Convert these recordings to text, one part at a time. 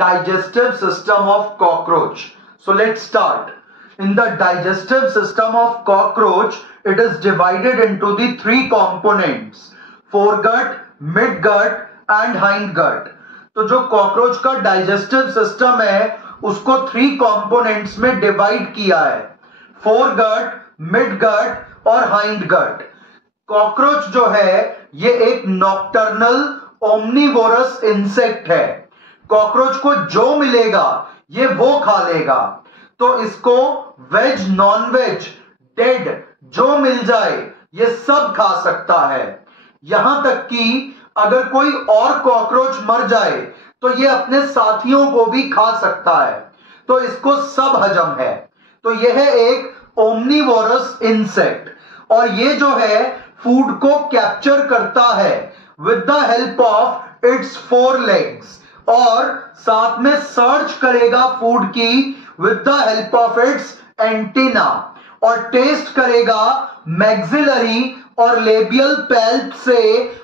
digestive system of cockroach. So let's start. In the digestive system of cockroach, it is divided into the three components: foregut, midgut and hindgut. तो जो cockroach का digestive system है उसको three components में divide किया है: foregut, midgut और hindgut. Cockroach जो है ये एक नॉक्टर्नल ओमनीवोरस इंसेक्ट है. कॉकरोच को जो मिलेगा ये वो खा लेगा. तो इसको वेज, नॉन वेज, डेड जो मिल जाए ये सब खा सकता है. यहां तक कि अगर कोई और कॉकरोच मर जाए तो ये अपने साथियों को भी खा सकता है. तो इसको सब हजम है. तो यह है एक ओमनीवोरस इंसेक्ट और ये जो है फूड को कैप्चर करता है with the help of its four legs और साथ में सर्च करेगा फूड की with the help of its antenna और टेस्ट करेगा मैक्सिलरी और लेबियल पैल्प से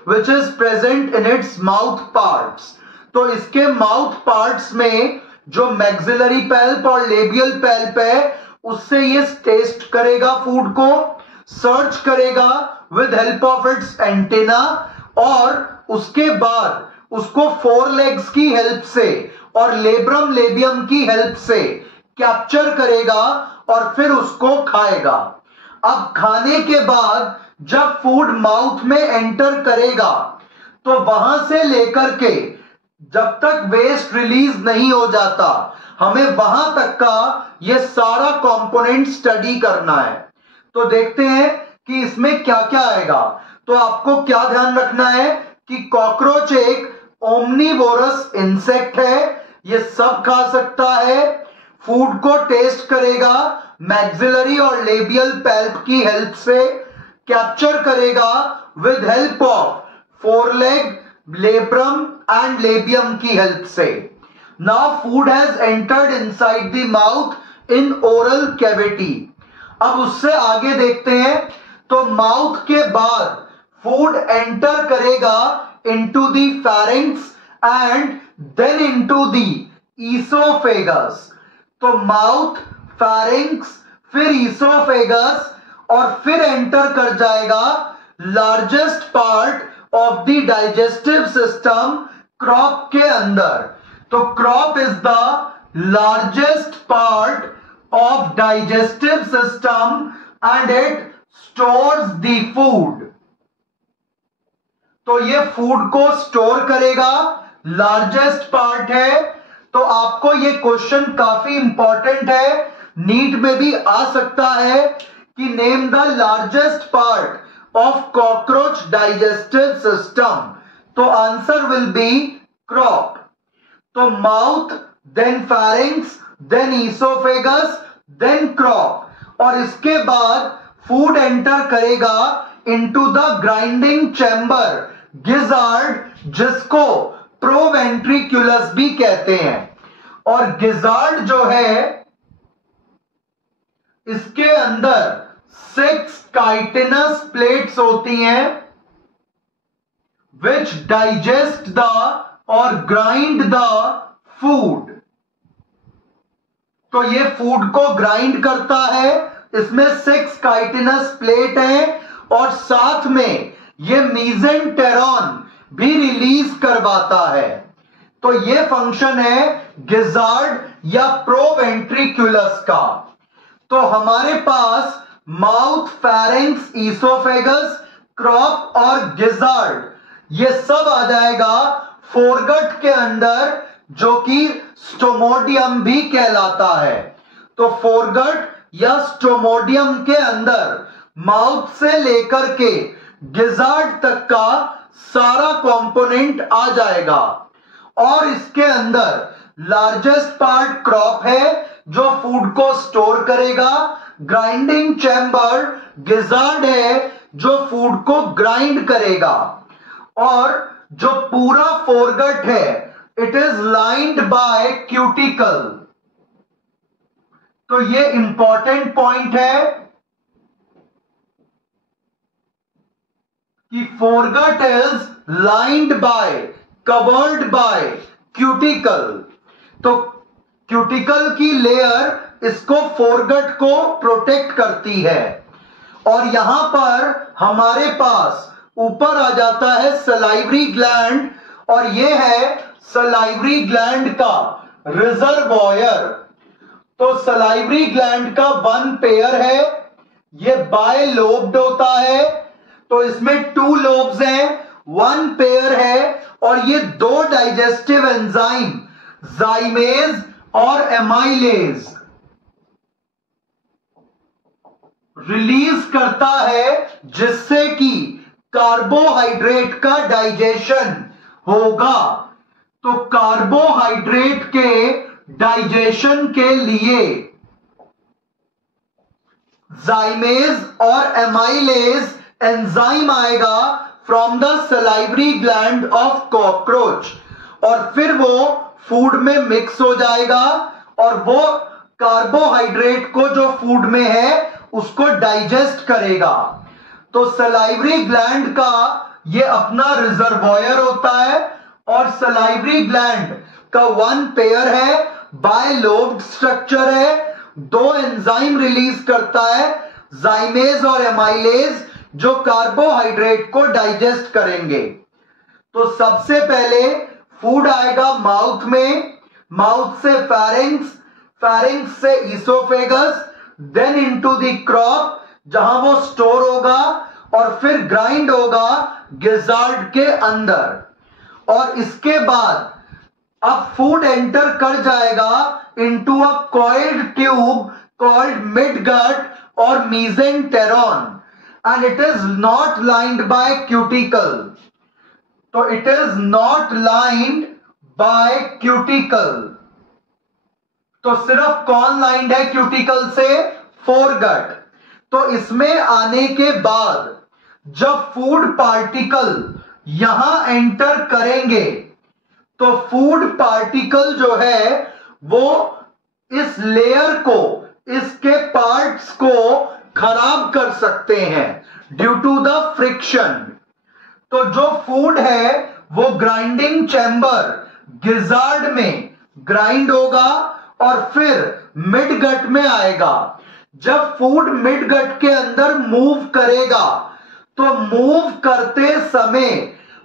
which is present in its mouth parts. तो इसके माउथ पार्ट्स में जो मैक्सिलरी पैल्प और लेबियल पैल्प है उससे ये टेस्ट करेगा फूड को, सर्च करेगा with help of its antenna और उसके बाद उसको फोर लेग्स की हेल्प से और लेब्रम लेबियम की हेल्प से कैप्चर करेगा और फिर उसको खाएगा. अब खाने के बाद जब फूड माउथ में एंटर करेगा तो वहां से लेकर के जब तक वेस्ट रिलीज नहीं हो जाता हमें वहां तक का ये सारा कंपोनेंट स्टडी करना है. तो देखते हैं कि इसमें क्या क्या आएगा. तो आपको क्या ध्यान रखना है कि कॉकरोच एक ओमनीवोरस इंसेक्ट है. ये सब खा सकता है, फूड को टेस्ट करेगा मैक्सिलरी और लेबियल पैल्प की हेल्प से, कैप्चर करेगा with help of foreleg, labrum and labium की हेल्प से. Now food has entered inside the mouth in oral cavity. अब उससे आगे देखते हैं. तो माउथ के बाद फूड एंटर करेगा into the pharynx and then into the oesophagus. तो माउथ, फेरिंक्स, फिर ईसोफेगस और फिर एंटर कर जाएगा largest part of the digestive system, crop के अंदर. तो crop is the largest part of digestive system and it stores the food. तो ये फूड को स्टोर करेगा, लार्जेस्ट पार्ट है. तो आपको ये क्वेश्चन काफी इंपॉर्टेंट है, नीट में भी आ सकता है कि name the largest part of cockroach digestive system. तो आंसर विल बी क्रॉप. तो mouth, then pharynx, then oesophagus, then crop और इसके बाद फूड एंटर करेगा into the grinding chamber, gizzard, जिसको प्रोवेंट्रिकुलस भी कहते हैं. और गिजार्ड जो है इसके अंदर 6 काइटिनस प्लेट्स होती हैं विच डाइजेस्ट द और ग्राइंड द फूड. तो ये फूड को ग्राइंड करता है. इसमें 6 काइटिनस प्लेट हैं और साथ में ये मीजेंटेरॉन भी रिलीज करवाता है. तो ये फंक्शन है गिजार्ड या प्रोवेंट्रिकुलस का. तो हमारे पास माउथ, फेरिंक्स, ईसोफेगस, क्रॉप और गिजार्ड ये सब आ जाएगा फोरगट के अंदर, जो कि स्टोमोडियम भी कहलाता है. तो फोरगट या स्टोमोडियम के अंदर माउथ से लेकर के गिजार्ड तक का सारा कंपोनेंट आ जाएगा और इसके अंदर लार्जेस्ट पार्ट क्रॉप है जो फूड को स्टोर करेगा, ग्राइंडिंग चैम्बर गिजार्ड है जो फूड को ग्राइंड करेगा और जो पूरा फोरगट है it is lined by cuticle. तो ये इंपॉर्टेंट पॉइंट है कि foregut is lined by, covered by cuticle. तो क्यूटिकल की लेयर इसको फोरगट को प्रोटेक्ट करती है। और यहां पर हमारे पास ऊपर आ जाता है सलाइवरी ग्लैंड, और ये है सलाइवरी ग्लैंड का रिजर्वॉयर। तो सलाइवरी ग्लैंड का वन पेयर है, ये बाय लोब्ड होता है, तो इसमें टू लोब्स हैं, वन पेयर है, और ये दो डाइजेस्टिव एंजाइम जाइमेज और एमाइलेज रिलीज करता है, जिससे कि कार्बोहाइड्रेट का डाइजेशन होगा। तो कार्बोहाइड्रेट के डाइजेशन के लिए जाइमेज और एमाइलेज एंजाइम आएगा from the salivary gland of cockroach, और फिर वो फूड में मिक्स हो जाएगा और वो कार्बोहाइड्रेट को जो फूड में है उसको डाइजेस्ट करेगा। तो सलाइवरी ग्लैंड का ये अपना रिजर्वॉयर होता है, और सलाइवरी ग्लैंड का वन पेयर है, बायलोब्ड स्ट्रक्चर है, दो एंजाइम रिलीज करता है, जाइमेज और एमाइलेज, जो कार्बोहाइड्रेट को डाइजेस्ट करेंगे। तो सबसे पहले फूड आएगा माउथ में, माउथ से फेरिंग्स, फेरिंग्स से oesophagus, then into the crop जहां वो स्टोर होगा, और फिर ग्राइंड होगा गिजार्ड के अंदर। और इसके बाद अब फूड एंटर कर जाएगा into a coiled tube called midgut और mesenteron, and it is not lined by cuticle. तो it is not lined by cuticle. तो सिर्फ कौन लाइंड है क्यूटिकल से? फोरगट। तो इसमें आने के बाद जब फूड पार्टिकल यहां एंटर करेंगे, तो फूड पार्टिकल जो है वो इस लेयर को, इसके पार्ट्स को खराब कर सकते हैं ड्यू टू द फ्रिक्शन। तो जो फूड है वो ग्राइंडिंग चैम्बर गिजार्ड में ग्राइंड होगा और फिर मिडगट में आएगा। जब फूड मिडगट के अंदर मूव करेगा तो मूव करते समय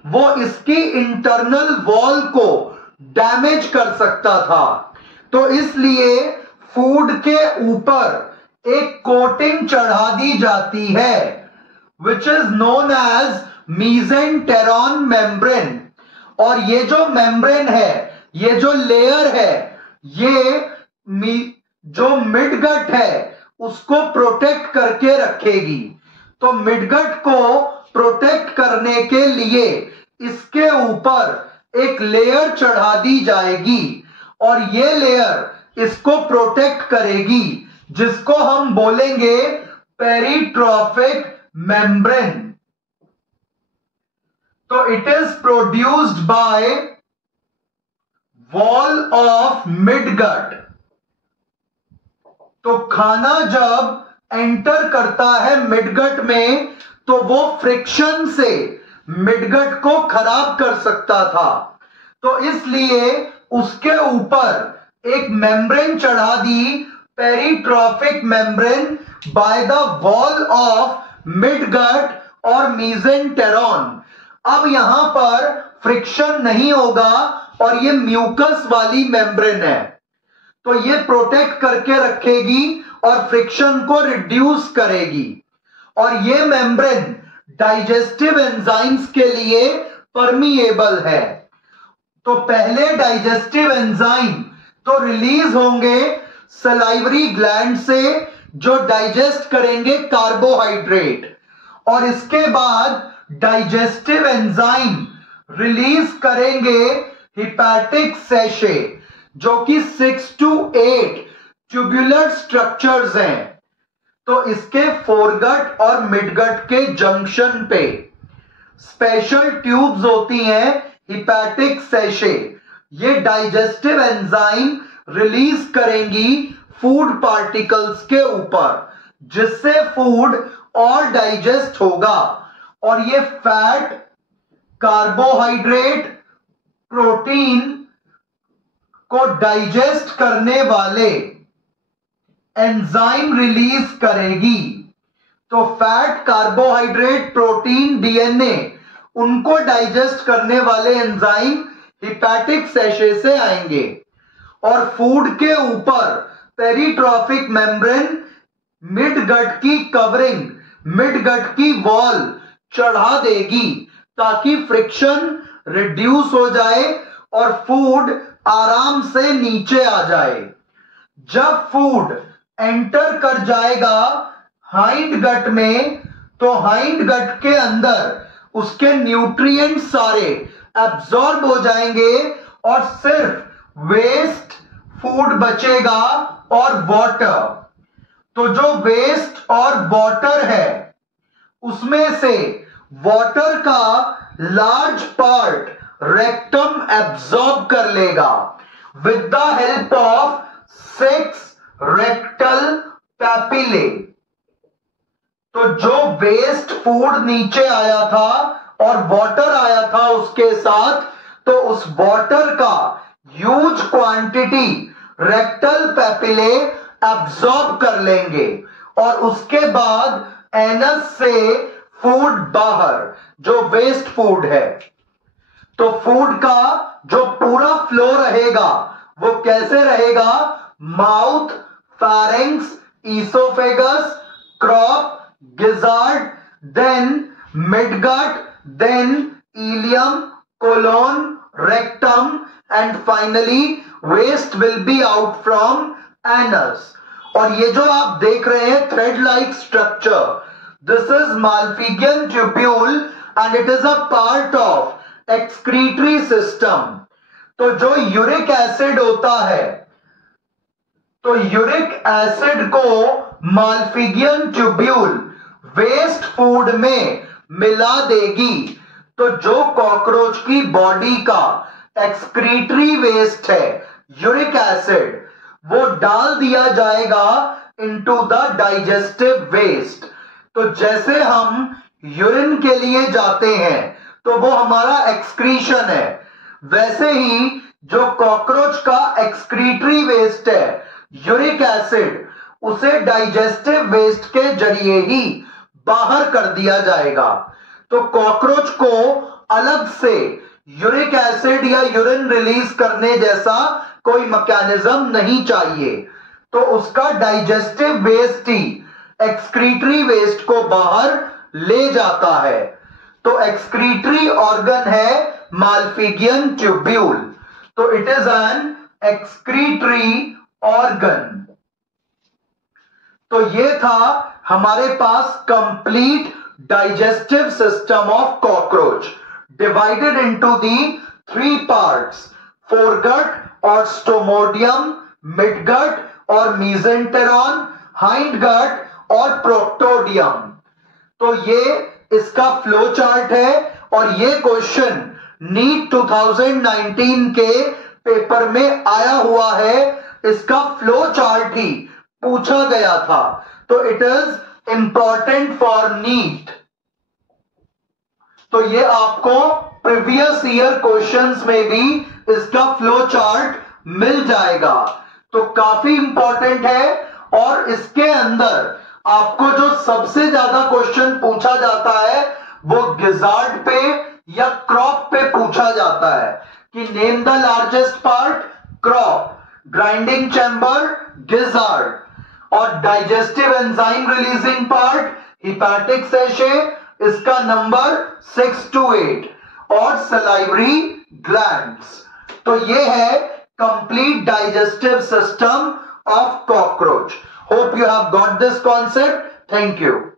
वो इसकी इंटरनल वॉल को डैमेज कर सकता था। तो इसलिए फूड के ऊपर एक कोटिंग चढ़ा दी जाती है which is known as mesenteron membrane. और ये जो मेम्ब्रेन है, ये जो लेयर है, ये जो मिडगट है उसको प्रोटेक्ट करके रखेगी। तो मिडगट को प्रोटेक्ट करने के लिए इसके ऊपर एक लेयर चढ़ा दी जाएगी, और ये लेयर इसको प्रोटेक्ट करेगी, जिसको हम बोलेंगे पेरिट्रॉफिक मेम्ब्रेन। तो it is produced by wall of midgut. तो खाना जब एंटर करता है मिडगट में तो वो फ्रिक्शन से मिडगट को खराब कर सकता था। तो इसलिए उसके ऊपर एक मेम्ब्रेन चढ़ा दी, peritrophic membrane, by the wall of midgut और मीजेंटेरॉन। अब यहां पर फ्रिक्शन नहीं होगा और ये म्यूकस वाली मेम्ब्रेन है, तो ये प्रोटेक्ट करके रखेगी और फ्रिक्शन को रिड्यूस करेगी। और ये मेम्ब्रेन डाइजेस्टिव एंजाइम्स के लिए परमिएबल है। तो पहले डाइजेस्टिव एंजाइम तो रिलीज होंगे सलाइवरी ग्लैंड से, जो डाइजेस्ट करेंगे कार्बोहाइड्रेट, और इसके बाद डाइजेस्टिव एंजाइम रिलीज करेंगे हिपैटिक सेशे, जो कि 6 to 8 ट्यूबुलर स्ट्रक्चर्स हैं। तो इसके फोरगट और मिडगट के जंक्शन पे स्पेशल ट्यूब्स होती हैं, हिपैटिक सेशे। ये डाइजेस्टिव एंजाइम रिलीज करेंगी फूड पार्टिकल्स के ऊपर, जिससे फूड और डाइजेस्ट होगा, और ये फैट, कार्बोहाइड्रेट, प्रोटीन को डाइजेस्ट करने वाले एंजाइम रिलीज करेगी। तो फैट, कार्बोहाइड्रेट, प्रोटीन, डीएनए, उनको डाइजेस्ट करने वाले एंजाइम हिपैटिक सैशे से आएंगे और फूड के ऊपर पेरिट्रॉफिक मेम्ब्रेन, मिड गट की कवरिंग, मिड गट की वॉल चढ़ा देगी ताकि फ्रिक्शन रिड्यूस हो जाए और फूड आराम से नीचे आ जाए। जब फूड एंटर कर जाएगा हाइंड गट में, तो हाइंड गट के अंदर उसके न्यूट्रिएंट सारे एब्जॉर्ब हो जाएंगे और सिर्फ वेस्ट फूड बचेगा और वाटर। तो जो वेस्ट और वाटर है उसमें से वाटर का लार्ज पार्ट रेक्टम एब्जॉर्ब कर लेगा with the help of 6 rectal papillae. तो जो वेस्ट फूड नीचे आया था और वाटर आया था उसके साथ, तो उस वाटर का huge quantity rectal papillae absorb कर लेंगे और उसके बाद एनस से फूड बाहर, जो वेस्ट फूड है। तो फूड का जो पूरा फ्लो रहेगा वो कैसे रहेगा? Mouth, pharynx, oesophagus, crop, gizzard, then midgut, then ileum, colon, rectum and finally waste will be out from anus. और ये जो आप देख रहे हैं thread like structure, this is Malpighian tubule and it is a part of excretory system. तो जो uric acid होता है, तो यूरिक एसिड को माल्फिगियन ट्यूब्यूल वेस्ट फूड में मिला देगी। तो जो कॉकरोच की बॉडी का एक्सक्रीटरी वेस्ट है, यूरिक एसिड, वो डाल दिया जाएगा इनटू द डाइजेस्टिव वेस्ट। तो जैसे हम यूरिन के लिए जाते हैं तो वो हमारा एक्सक्रीशन है, वैसे ही जो कॉकरोच का एक्सक्रीटरी वेस्ट है यूरिक एसिड, उसे डाइजेस्टिव वेस्ट के जरिए ही बाहर कर दिया जाएगा। तो कॉकरोच को अलग से यूरिक एसिड या यूरिन रिलीज करने जैसा कोई मैकेनिज्म नहीं चाहिए। तो उसका डाइजेस्टिव वेस्ट ही एक्सक्रीटरी वेस्ट को बाहर ले जाता है। तो एक्सक्रीटरी ऑर्गन है माल्फिगियन ट्यूब्यूल। तो it is an excretory organ. तो ये था हमारे पास complete digestive system of cockroach, divided into the 3 parts, foregut और स्टोमोडियम, मिडगट और मीजेंटेरॉन, हाइंडगट और प्रोक्टोडियम। तो ये इसका फ्लो चार्ट है और ये क्वेश्चन नीट 2019 के पेपर में आया हुआ है। इसका फ्लो चार्ट ही पूछा गया था, तो it is important for NEET. तो ये आपको प्रीवियस ईयर क्वेश्चंस में भी इसका फ्लो चार्ट मिल जाएगा। तो काफी इंपॉर्टेंट है और इसके अंदर आपको जो सबसे ज्यादा क्वेश्चन पूछा जाता है वो गिजार्ड पे या क्रॉप पे पूछा जाता है कि name the largest part, crop, grinding chamber, gizzard, और digestive enzyme releasing part hepatic caeca, इसका नंबर 6 to 8, और सलाइवरी ग्लैंड्स। तो ये है complete digestive system of cockroach. Hope you have got this concept. Thank you.